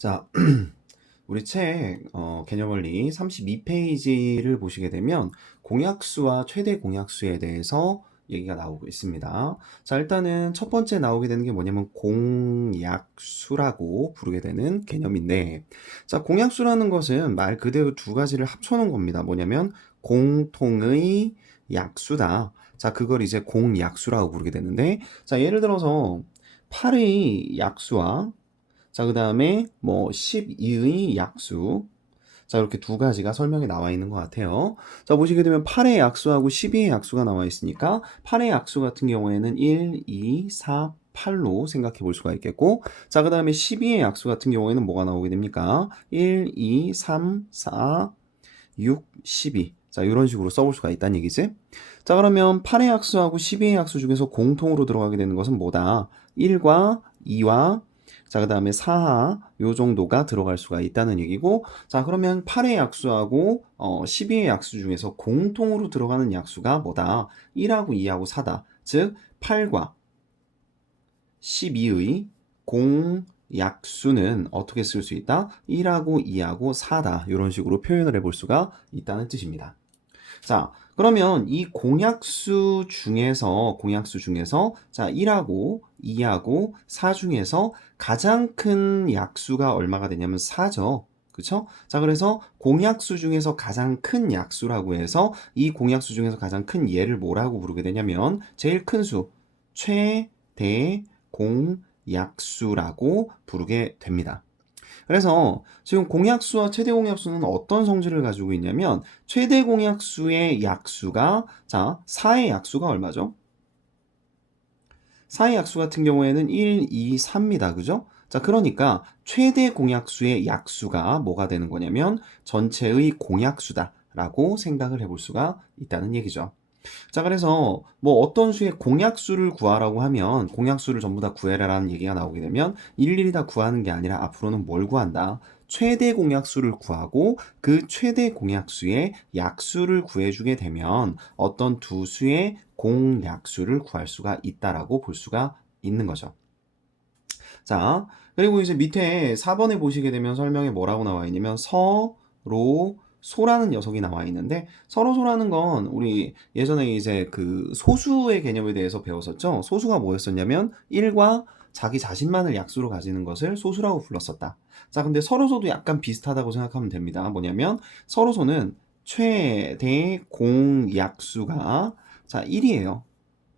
자, 우리 책 개념원리 32페이지를 보시게 되면 공약수와 최대 공약수에 대해서 얘기가 나오고 있습니다. 자, 일단은 첫 번째 나오게 되는 게 뭐냐면 공약수라고 부르게 되는 개념인데, 자, 공약수라는 것은 말 그대로 두 가지를 합쳐놓은 겁니다. 뭐냐면 공통의 약수다. 자, 그걸 이제 공약수라고 부르게 되는데, 자, 예를 들어서 8의 약수와 자, 그 다음에 뭐 12의 약수. 자, 이렇게 두 가지가 설명에 나와 있는 것 같아요. 자, 보시게 되면 8의 약수하고 12의 약수가 나와 있으니까 8의 약수 같은 경우에는 1, 2, 4, 8로 생각해 볼 수가 있겠고, 자, 그 다음에 12의 약수 같은 경우에는 뭐가 나오게 됩니까? 1, 2, 3, 4, 6, 12. 자, 이런 식으로 써볼 수가 있다는 얘기지. 자, 그러면 8의 약수하고 12의 약수 중에서 공통으로 들어가게 되는 것은 뭐다? 1과 2와 자, 그 다음에 4하 요 정도가 들어갈 수가 있다는 얘기고, 자, 그러면 8의 약수하고 12의 약수 중에서 공통으로 들어가는 약수가 뭐다? 1하고 2하고 4다. 즉 8과 12의 공약수는 어떻게 쓸 수 있다? 1하고 2하고 4다. 이런 식으로 표현을 해볼 수가 있다는 뜻입니다. 자, 그러면 이 공약수 중에서 자, 1하고 2하고 4 중에서 가장 큰 약수가 얼마가 되냐면 4죠. 그쵸? 자, 그래서 공약수 중에서 가장 큰 약수라고 해서 이 공약수 중에서 가장 큰 얘를 뭐라고 부르게 되냐면 제일 큰 수, 최대 공약수라고 부르게 됩니다. 그래서 지금 공약수와 최대 공약수는 어떤 성질을 가지고 있냐면 최대 공약수의 약수가 자 4의 약수가 얼마죠? 4의 약수 같은 경우에는 1, 2, 3입니다. 그죠? 자, 그러니까 최대 공약수의 약수가 뭐가 되는 거냐면 전체의 공약수다라고 생각을 해볼 수가 있다는 얘기죠. 자, 그래서 뭐 어떤 수의 공약수를 구하라고 하면 공약수를 전부 다 구해라라는 얘기가 나오게 되면 일일이 다 구하는 게 아니라 앞으로는 뭘 구한다? 최대 공약수를 구하고 그 최대 공약수의 약수를 구해주게 되면 어떤 두 수의 공약수를 구할 수가 있다라고 볼 수가 있는 거죠. 자, 그리고 이제 밑에 4번에 보시게 되면 설명에 뭐라고 나와 있냐면 서로 소라는 녀석이 나와 있는데 서로 소라는 건 우리 예전에 이제 그 소수의 개념에 대해서 배웠었죠. 소수가 뭐였었냐면 1과 자기 자신만을 약수로 가지는 것을 소수라고 불렀었다. 자, 근데 서로소도 약간 비슷하다고 생각하면 됩니다. 뭐냐면 서로소는 최대 공약수가 자 1이에요.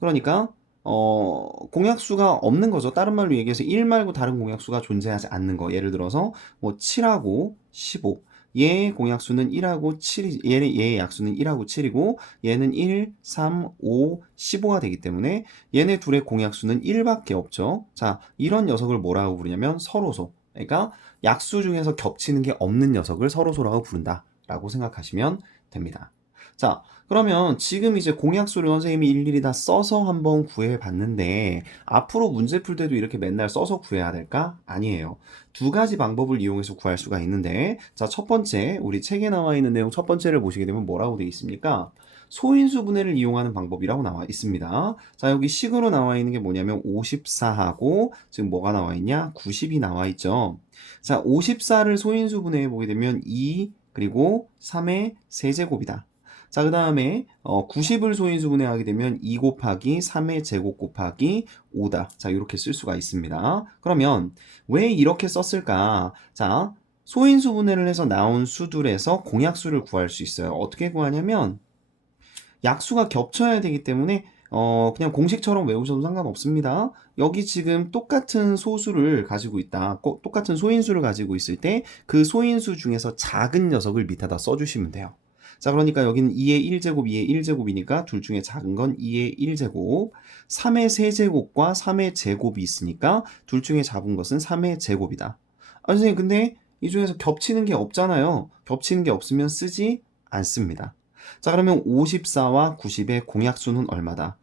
그러니까 공약수가 없는 거죠. 다른 말로 얘기해서 1 말고 다른 공약수가 존재하지 않는 거. 예를 들어서 뭐 7하고 15. 얘의 공약수는 1하고 7이 얘의 약수는 1하고 7이고 얘는 1, 3, 5, 15가 되기 때문에 얘네 둘의 공약수는 1밖에 없죠. 자, 이런 녀석을 뭐라고 부르냐면 서로소. 그러니까 약수 중에서 겹치는 게 없는 녀석을 서로소라고 부른다라고 생각하시면 됩니다. 자, 그러면 지금 이제 공약수를 선생님이 일일이 다 써서 한번 구해 봤는데 앞으로 문제 풀 때도 이렇게 맨날 써서 구해야 될까? 아니에요. 두 가지 방법을 이용해서 구할 수가 있는데 자, 첫 번째 우리 책에 나와 있는 내용 첫 번째를 보시게 되면 뭐라고 되어 있습니까? 소인수 분해를 이용하는 방법이라고 나와 있습니다. 자, 여기 식으로 나와 있는 게 뭐냐면 54하고 지금 뭐가 나와 있냐? 90이 나와 있죠. 자, 54를 소인수 분해해 보게 되면 2 그리고 3의 세제곱이다. 자, 그 다음에 90을 소인수 분해하게 되면 2 곱하기 3의 제곱 곱하기 5다. 자, 이렇게 쓸 수가 있습니다. 그러면 왜 이렇게 썼을까? 자, 소인수 분해를 해서 나온 수들에서 공약수를 구할 수 있어요. 어떻게 구하냐면 약수가 겹쳐야 되기 때문에 그냥 공식처럼 외우셔도 상관없습니다. 여기 지금 똑같은 소수를 가지고 있다. 똑같은 소인수를 가지고 있을 때 그 소인수 중에서 작은 녀석을 밑에다 써주시면 돼요. 자, 그러니까 여기는 2의 1제곱, 2의 1제곱이니까 둘 중에 작은 건 2의 1제곱, 3의 세제곱과 3의 제곱이 있으니까 둘 중에 작은 것은 3의 제곱이다. 아, 선생님, 근데 이 중에서 겹치는 게 없잖아요. 겹치는 게 없으면 쓰지 않습니다. 자, 그러면 54와 90의 공약수는 얼마다?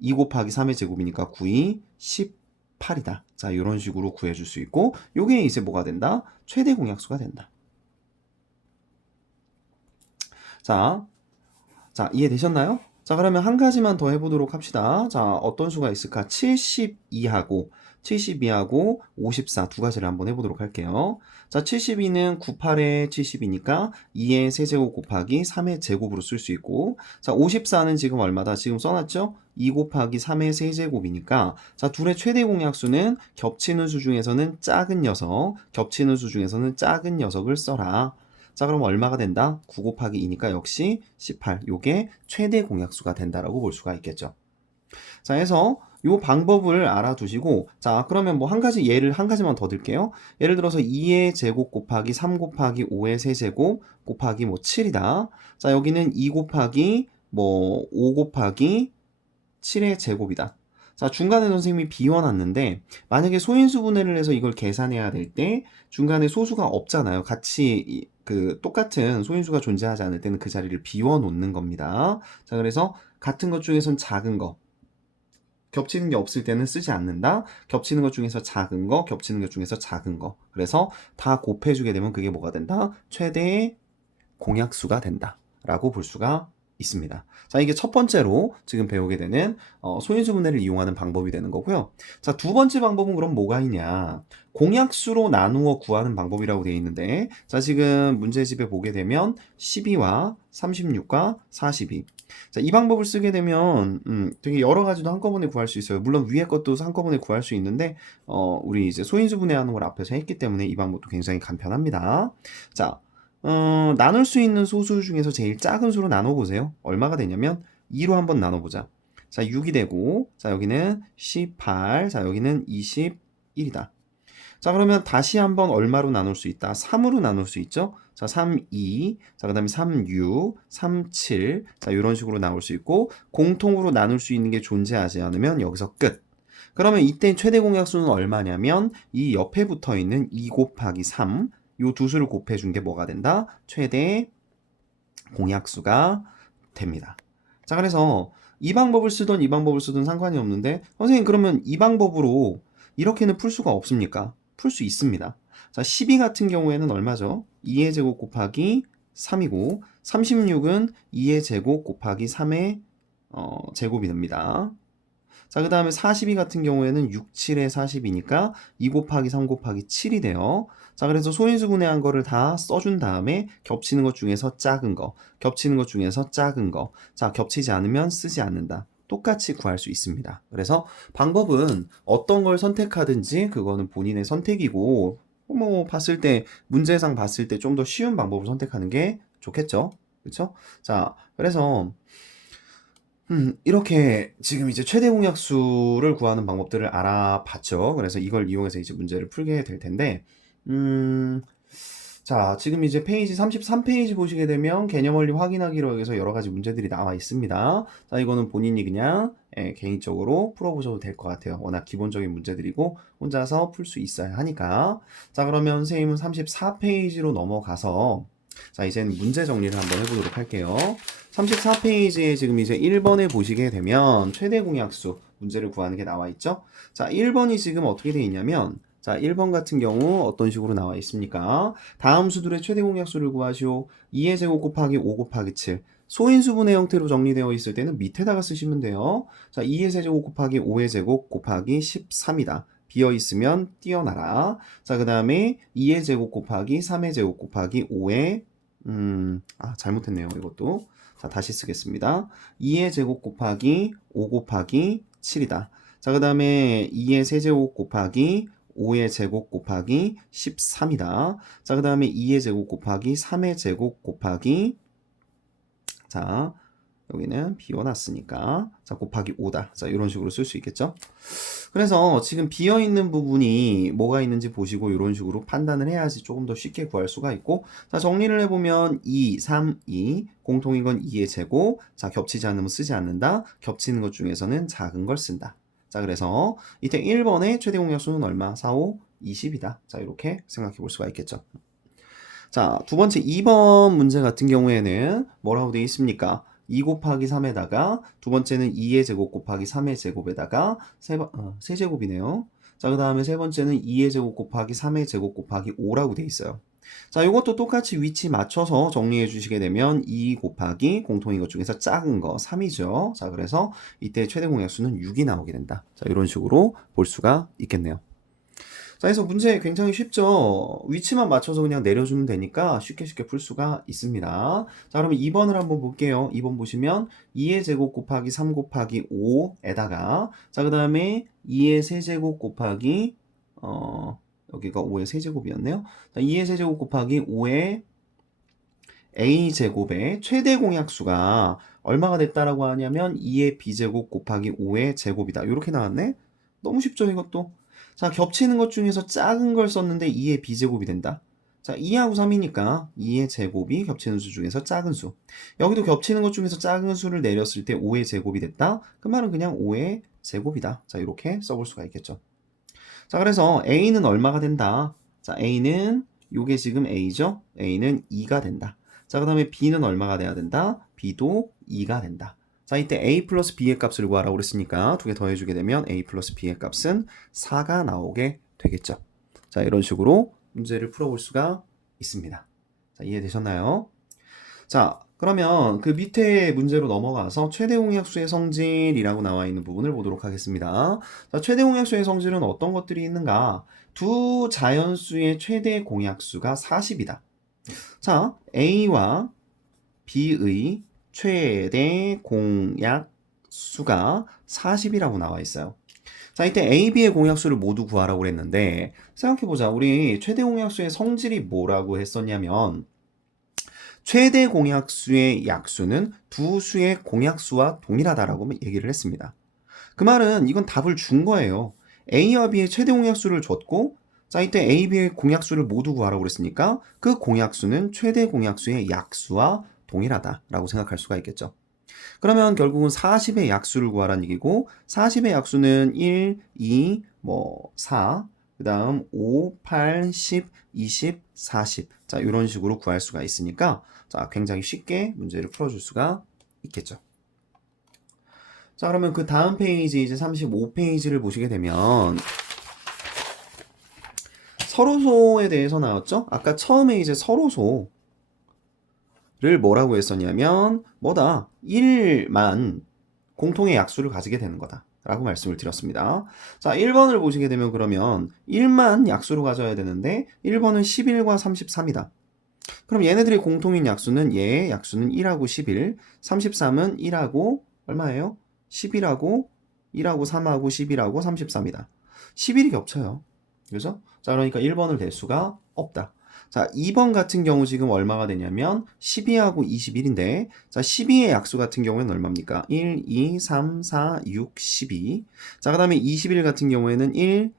2 곱하기 3의 제곱이니까 9이 18이다. 자, 이런 식으로 구해줄 수 있고 요게 이제 뭐가 된다? 최대 공약수가 된다. 자, 이해되셨나요? 자, 그러면 한 가지만 더 해보도록 합시다. 자, 어떤 수가 있을까? 72하고 72하고 54 두 가지를 한번 해보도록 할게요. 자, 72는 98에 70이니까 2의 세제곱 곱하기 3의 제곱으로 쓸 수 있고, 자, 54는 지금 얼마다? 지금 써놨죠? 2 곱하기 3의 세제곱이니까, 자, 둘의 최대 공약수는 겹치는 수 중에서는 작은 녀석, 겹치는 수 중에서는 작은 녀석을 써라. 자, 그럼 얼마가 된다? 9 곱하기 2니까 역시 18. 요게 최대 공약수가 된다라고 볼 수가 있겠죠. 자, 해서 요 방법을 알아두시고, 자, 그러면 뭐 한 가지 예를 한 가지만 더 들게요. 예를 들어서 2의 제곱 곱하기 3 곱하기 5의 세제곱 곱하기 뭐 7이다. 자, 여기는 2 곱하기 뭐 5 곱하기 7의 제곱이다. 자, 중간에 선생님이 비워놨는데, 만약에 소인수분해를 해서 이걸 계산해야 될 때 중간에 소수가 없잖아요. 같이 똑같은 소인수가 존재하지 않을 때는 그 자리를 비워놓는 겁니다. 자, 그래서 같은 것 중에선 작은 거, 겹치는 게 없을 때는 쓰지 않는다. 겹치는 것 중에서 작은 거, 겹치는 것 중에서 작은 거. 그래서 다 곱해주게 되면 그게 뭐가 된다? 최대의 공약수가 된다. 라고 볼 수가 있습니다. 자, 이게 첫 번째로 지금 배우게 되는 소인수분해를 이용하는 방법이 되는 거고요. 자, 두 번째 방법은 그럼 뭐가 있냐? 공약수로 나누어 구하는 방법이라고 되어 있는데, 자, 지금 문제집에 보게 되면 12와 36과 42. 자, 이 방법을 쓰게 되면 되게 여러 가지도 한꺼번에 구할 수 있어요. 물론 위에 것도 한꺼번에 구할 수 있는데 우리 이제 소인수분해하는 걸 앞에서 했기 때문에 이 방법도 굉장히 간편합니다. 자, 나눌 수 있는 소수 중에서 제일 작은 수로 나눠보세요. 얼마가 되냐면 2로 한번 나눠보자. 자, 6이 되고, 자, 여기는 18, 자, 여기는 21이다. 자, 그러면 다시 한번 얼마로 나눌 수 있다? 3으로 나눌 수 있죠? 자, 3, 2, 자, 그 다음에 3, 6, 3, 7, 자, 이런 식으로 나올 수 있고, 공통으로 나눌 수 있는 게 존재하지 않으면 여기서 끝. 그러면 이때 최대 공약수는 얼마냐면, 이 옆에 붙어 있는 2 곱하기 3, 요 두 수를 곱해준 게 뭐가 된다? 최대 공약수가 됩니다. 자, 그래서 이 방법을 쓰던 이 방법을 쓰든 상관이 없는데, 선생님, 그러면 이 방법으로 이렇게는 풀 수가 없습니까? 풀 수 있습니다. 자, 12 같은 경우에는 얼마죠? 2의 제곱 곱하기 3이고, 36은 2의 제곱 곱하기 3의 제곱이 됩니다. 자, 그 다음에 42 같은 경우에는 6, 7의 40이니까 2 곱하기 3 곱하기 7이 돼요. 자, 그래서 소인수분해한 거를 다 써준 다음에 겹치는 것 중에서 작은 거, 겹치는 것 중에서 작은 거. 자, 겹치지 않으면 쓰지 않는다. 똑같이 구할 수 있습니다. 그래서 방법은 어떤 걸 선택하든지 그거는 본인의 선택이고, 뭐 봤을 때 문제상 봤을 때 좀 더 쉬운 방법을 선택하는 게 좋겠죠. 그렇죠? 자, 그래서 이렇게 지금 이제 최대 공약수를 구하는 방법들을 알아봤죠. 그래서 이걸 이용해서 이제 문제를 풀게 될 텐데, 자, 지금 이제 페이지 33페이지 보시게 되면 개념 원리 확인하기로 해서 여러 가지 문제들이 나와 있습니다. 자, 이거는 본인이 그냥 개인적으로 풀어보셔도 될 것 같아요. 워낙 기본적인 문제들이고 혼자서 풀 수 있어야 하니까. 자, 그러면 선생님은 34페이지로 넘어가서 자, 이제는 문제 정리를 한번 해보도록 할게요. 34페이지에 지금 이제 1번에 보시게 되면 최대 공약수 문제를 구하는 게 나와 있죠. 자, 1번이 지금 어떻게 되어 있냐면, 자, 1번 같은 경우 어떤 식으로 나와 있습니까? 다음 수들의 최대 공약수를 구하시오. 2의 제곱 곱하기 5 곱하기 7. 소인수분해 형태로 정리되어 있을 때는 밑에다가 쓰시면 돼요. 자, 2의 세제곱 곱하기 5의 제곱 곱하기 13이다. 비어있으면 띄어놔라. 자, 그 다음에 2의 제곱 곱하기 3의 제곱 곱하기 5의 잘못했네요. 이것도. 자, 다시 쓰겠습니다. 2의 제곱 곱하기 5 곱하기 7이다. 자, 그 다음에 2의 세제곱 곱하기 5의 제곱 곱하기 13이다. 자, 그 다음에 2의 제곱 곱하기 3의 제곱 곱하기, 자, 여기는 비워놨으니까, 자, 곱하기 5다. 자, 이런 식으로 쓸 수 있겠죠? 그래서 지금 비어있는 부분이 뭐가 있는지 보시고 이런 식으로 판단을 해야지 조금 더 쉽게 구할 수가 있고, 자, 정리를 해보면 2, 3, 2, 공통인 건 2의 제곱, 자, 겹치지 않으면 쓰지 않는다, 겹치는 것 중에서는 작은 걸 쓴다. 자, 그래서 이때 1번의 최대 공약수는 얼마? 4, 5, 20이다. 자, 이렇게 생각해 볼 수가 있겠죠. 자, 두 번째 2번 문제 같은 경우에는 뭐라고 되어 있습니까? 2 곱하기 3에다가 두 번째는 2의 제곱 곱하기 3의 제곱에다가 세제곱이네요. 자, 그 다음에 세 번째는 2의 제곱 곱하기 3의 제곱 곱하기 5라고 되어 있어요. 자, 이것도 똑같이 위치 맞춰서 정리해 주시게 되면 2 곱하기 공통인 것 중에서 작은 거 3이죠. 자, 그래서 이때 최대 공약수는 6이 나오게 된다. 자, 이런 식으로 볼 수가 있겠네요. 자, 그래서 문제 굉장히 쉽죠. 위치만 맞춰서 그냥 내려주면 되니까 쉽게 풀 수가 있습니다. 자, 그러면 2번을 한번 볼게요. 2번 보시면 2의 제곱 곱하기 3 곱하기 5에다가 자, 그 다음에 2의 세제곱 곱하기 여기가 5의 세제곱이었네요. 자, 2의 세제곱 곱하기 5의 a제곱의 최대 공약수가 얼마가 됐다라고 하냐면 2의 b제곱 곱하기 5의 제곱이다. 이렇게 나왔네. 너무 쉽죠, 이것도. 자, 겹치는 것 중에서 작은 걸 썼는데 2의 b제곱이 된다. 자, 2하고 3이니까 2의 제곱이 겹치는 수 중에서 작은 수. 여기도 겹치는 것 중에서 작은 수를 내렸을 때 5의 제곱이 됐다. 그 말은 그냥 5의 제곱이다. 자, 이렇게 써볼 수가 있겠죠. 자, 그래서 a는 얼마가 된다. 자, a는 요게 지금 a죠. a는 2가 된다. 자, 그 다음에 b는 얼마가 돼야 된다. b도 2가 된다. 자, 이때 a 플러스 b의 값을 구하라고 그랬으니까 두 개 더해주게 되면 a 플러스 b의 값은 4가 나오게 되겠죠. 자, 이런 식으로 문제를 풀어볼 수가 있습니다. 자, 이해되셨나요? 자, 그러면 그 밑에 문제로 넘어가서 최대 공약수의 성질이라고 나와 있는 부분을 보도록 하겠습니다. 자, 최대 공약수의 성질은 어떤 것들이 있는가? 두 자연수의 최대 공약수가 40이다. 자, A와 B의 최대 공약수가 40이라고 나와 있어요. 자, 이때 A, B의 공약수를 모두 구하라고 그랬는데 생각해보자. 우리 최대 공약수의 성질이 뭐라고 했었냐면 최대 공약수의 약수는 두 수의 공약수와 동일하다라고 얘기를 했습니다. 그 말은 이건 답을 준 거예요. A와 B의 최대 공약수를 줬고 자, 이때 A, B의 공약수를 모두 구하라고 그랬으니까 그 공약수는 최대 공약수의 약수와 동일하다라고 생각할 수가 있겠죠. 그러면 결국은 40의 약수를 구하라는 얘기고 40의 약수는 1, 2, 4, 그 다음 5, 8, 10, 20, 40 자, 이런 식으로 구할 수가 있으니까 자, 굉장히 쉽게 문제를 풀어줄 수가 있겠죠. 자, 그러면 그 다음 페이지 이제 35페이지를 보시게 되면 서로소에 대해서 나왔죠? 아까 처음에 이제 서로소를 뭐라고 했었냐면 뭐다? 1만 공통의 약수를 가지게 되는 거다 라고 말씀을 드렸습니다. 자, 1번을 보시게 되면 그러면 1만 약수로 가져야 되는데 1번은 11과 33이다. 그럼 얘네들의 공통인 약수는 얘의 약수는 1하고 11, 33은 1하고 얼마예요? 11하고 1하고 3하고 11하고 33이다. 11이 겹쳐요. 그죠? 자, 그러니까 1번을 댈 수가 없다. 자, 2번 같은 경우 지금 얼마가 되냐면 12하고 21인데 자, 12의 약수 같은 경우에는 얼마입니까? 1, 2, 3, 4, 6, 12. 자, 그 다음에 21 같은 경우에는 1,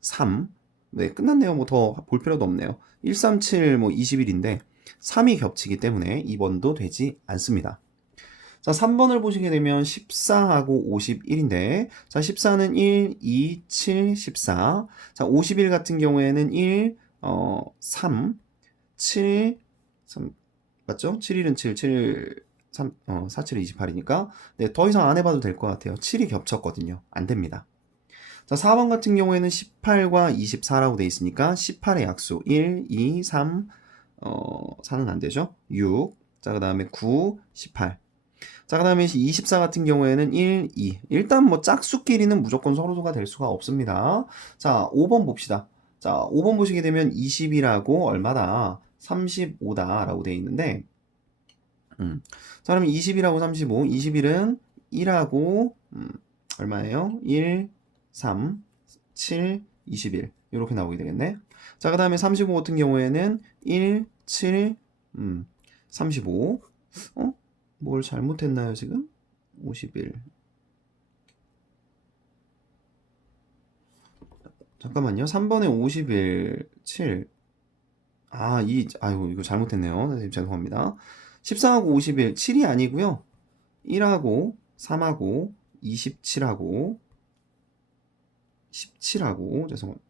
3. 네, 끝났네요. 뭐 더 볼 필요도 없네요. 1, 3, 7, 21인데 3이 겹치기 때문에 2번도 되지 않습니다. 자, 3번을 보시게 되면 14하고 51인데 자, 14는 1, 2, 7, 14. 자, 51 같은 경우에는 1, 3, 7, 3 맞죠? 7, 1은 7, 7, 3, 4, 7, 28이니까 네, 더 이상 안 해봐도 될 것 같아요. 7이 겹쳤거든요. 안 됩니다. 자, 4번 같은 경우에는 18과 24라고 돼 있으니까 18의 약수 1, 2, 3, 4는 안 되죠? 6, 자, 그 다음에 9, 18. 자, 그 다음에 24 같은 경우에는 1, 2. 일단 뭐 짝수끼리는 무조건 서로소가 될 수가 없습니다. 자, 5번 봅시다. 자, 5번 보시게 되면 20이라고 얼마다? 35다 라고 돼 있는데 자, 그러면 20이라고 35, 21은 1하고 얼마예요? 1, 3, 7, 21 이렇게 나오게 되겠네. 자, 그 다음에 35 같은 경우에는 1, 7, 35 뭘 잘못했나요 지금? 51 잠깐만요. 3번에 51, 7 아이고 이거 잘못했네요. 선생님 죄송합니다. 14하고 51, 7이 아니고요. 1하고 3하고 27하고 17하고 죄송합니다.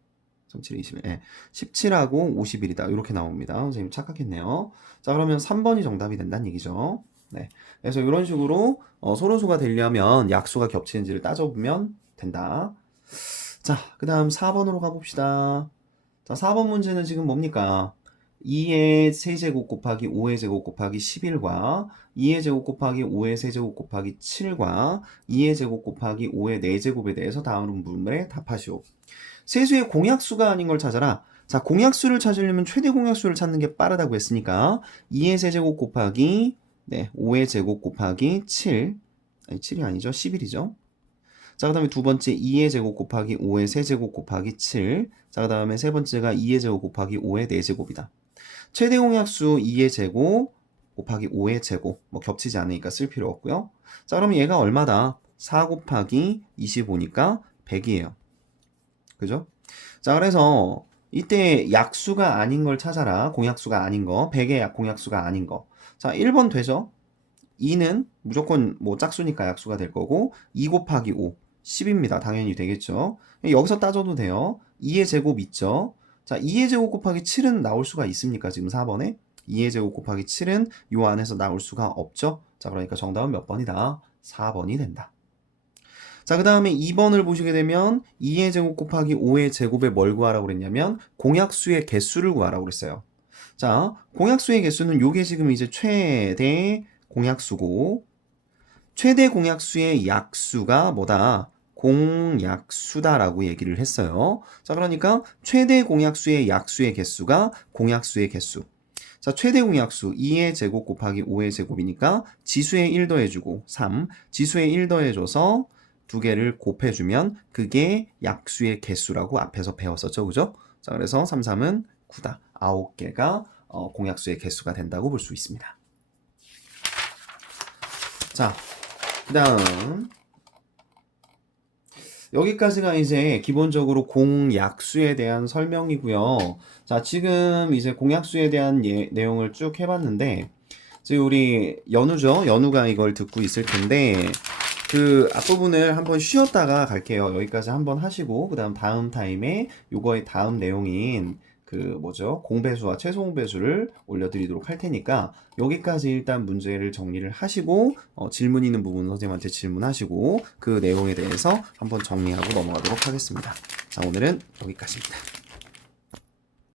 37, 21. 예. 17하고 51이다. 이렇게 나옵니다. 선생님 착각했네요. 자, 그러면 3번이 정답이 된다는 얘기죠. 네. 그래서 이런 식으로 소로수가 되려면 약수가 겹치는지를 따져보면 된다. 자, 그 다음 4번으로 가봅시다. 자, 4번 문제는 지금 뭡니까? 2의 세제곱 곱하기 5의 제곱 곱하기 11과 2의 제곱 곱하기 5의 세제곱 곱하기 7과 2의 제곱 곱하기 5의 4제곱에 대해서 다음 문문에 답하시오. 세수의 공약수가 아닌 걸 찾아라. 자, 공약수를 찾으려면 최대 공약수를 찾는 게 빠르다고 했으니까 2의 세제곱 곱하기 5의 제곱 곱하기 7 아니 7이 아니죠. 11이죠. 자, 그 다음에 두 번째 2의 제곱 곱하기 5의 세제곱 곱하기 7. 자, 그 다음에 세 번째가 2의 제곱 곱하기 5의 4제곱이다. 최대 공약수 2의 제곱 곱하기 5의 제곱 뭐 겹치지 않으니까 쓸 필요 없고요. 자, 그러면 얘가 얼마다? 4 곱하기 25니까 100이에요. 그죠? 자, 그래서 이때 약수가 아닌 걸 찾아라. 공약수가 아닌 거. 100의 공약수가 아닌 거. 자, 1번 되죠? 2는 무조건 뭐 짝수니까 약수가 될 거고 2 곱하기 5 10입니다. 당연히 되겠죠. 여기서 따져도 돼요. 2의 제곱 있죠. 자, 2의 제곱 곱하기 7은 나올 수가 있습니까? 지금 4번에 2의 제곱 곱하기 7은 요 안에서 나올 수가 없죠. 자, 그러니까 정답은 몇 번이다? 4번이 된다. 자, 그 다음에 2번을 보시게 되면 2의 제곱 곱하기 5의 제곱에 뭘 구하라고 그랬냐면 공약수의 개수를 구하라고 그랬어요. 자, 공약수의 개수는 요게 지금 이제 최대 공약수고 최대 공약수의 약수가 뭐다? 공약수다라고 얘기를 했어요. 자, 그러니까 최대 공약수의 약수의 개수가 공약수의 개수. 자, 최대 공약수 2의 제곱 곱하기 5의 제곱이니까 지수에 1 더해주고 3, 지수에 1 더해줘서 두 개를 곱해주면 그게 약수의 개수라고 앞에서 배웠었죠. 그죠? 자, 그래서 3, 3은 9다. 9개가 공약수의 개수가 된다고 볼 수 있습니다. 자, 그 다음 여기까지가 이제 기본적으로 공약수에 대한 설명이고요. 자, 지금 이제 공약수에 대한 내용을 쭉 해봤는데 지금 우리 연우죠? 연우가 이걸 듣고 있을 텐데 그 앞부분을 한번 쉬었다가 갈게요. 여기까지 한번 하시고 그 다음 타임에 요거의 다음 내용인 그 뭐죠? 공배수와 최소 공배수를 올려드리도록 할 테니까 여기까지 일단 문제를 정리를 하시고 질문 있는 부분 선생님한테 질문하시고 그 내용에 대해서 한번 정리하고 넘어가도록 하겠습니다. 자, 오늘은 여기까지입니다.